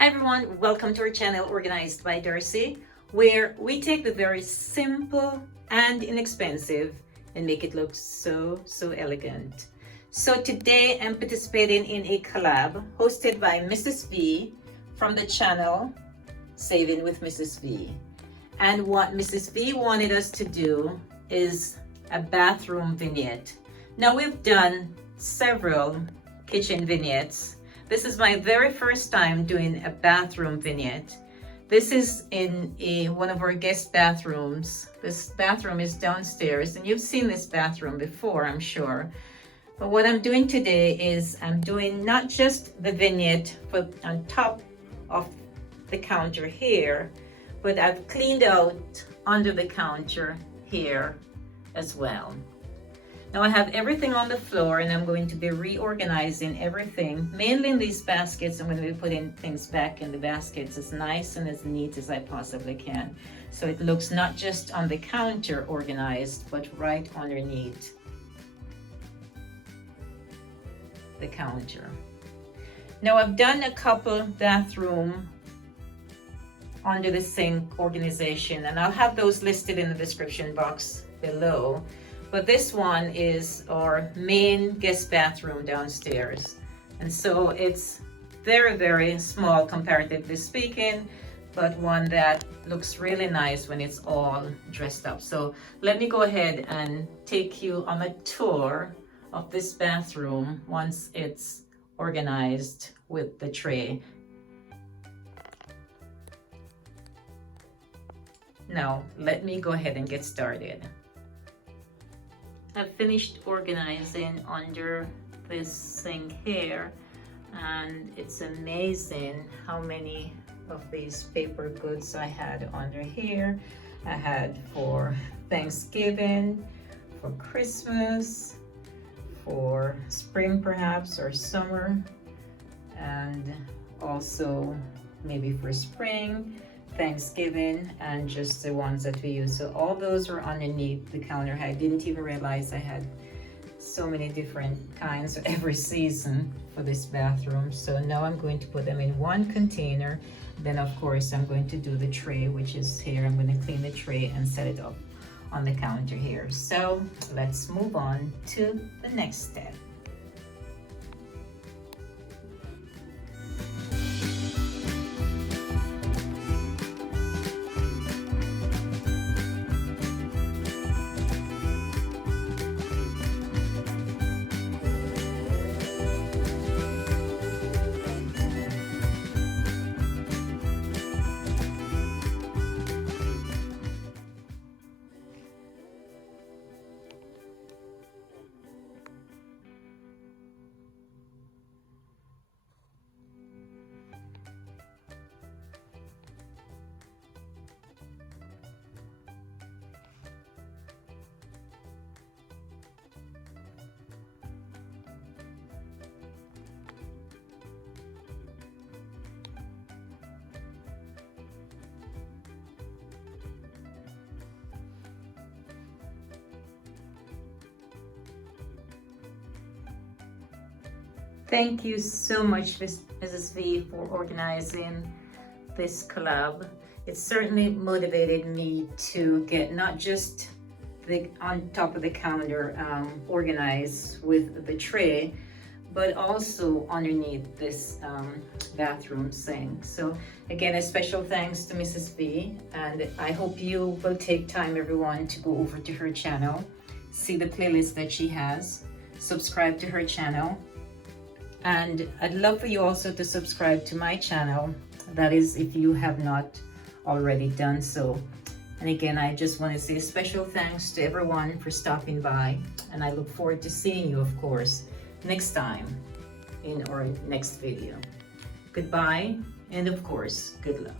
Hi everyone, welcome to our channel Organized by Darcy, where we take the very simple and inexpensive and make it look so elegant. So today I'm participating in a collab hosted by Mrs. V from the channel Saving with Mrs. V. And what Mrs. V wanted us to do is a bathroom vignette. Now we've done several kitchen vignettes. This is my very first time doing a bathroom vignette. This is in one of our guest bathrooms. This bathroom is downstairs, and you've seen this bathroom before, I'm sure. But what I'm doing today is I'm doing not just the vignette on top of the counter here, but I've cleaned out under the counter here as well. Now I have everything on the floor, and I'm going to be reorganizing everything, mainly in these baskets. I'm going to be putting things back in the baskets as nice and as neat as I possibly can. So it looks not just on the counter organized, but right underneath the counter. Now I've done a couple bathroom under the sink organization, and I'll have those listed in the description box below. But this one is our main guest bathroom downstairs. And so it's very small comparatively speaking, but one that looks really nice when it's all dressed up. So let me go ahead and take you on a tour of this bathroom once it's organized with the tray. Now, let me go ahead and get started. I've finished organizing under this sink here, and it's amazing how many of these paper goods I had under here. I had for Thanksgiving, for Christmas, for spring perhaps, or summer, and also maybe for spring, Thanksgiving, and just the ones that we use. So all those were underneath the counter. I didn't even realize I had so many different kinds of every season for this bathroom. So now I'm going to put them in one container. Then of course I'm going to do the tray, which is here. I'm going to clean the tray and set it up on the counter here. So let's move on to the next step. Thank you so much, Mrs. V, for organizing this collab. It certainly motivated me to get not just the on top of the counter organized with the tray, but also underneath this bathroom sink. So again, a special thanks to Mrs. V, and I hope you will take time, everyone, to go over to her channel, see the playlist that she has, subscribe to her channel. And I'd love for you also to subscribe to my channel. That is, if you have not already done so. And again, I just want to say a special thanks to everyone for stopping by. And I look forward to seeing you, of course, next time in our next video. Goodbye, and of course, good luck.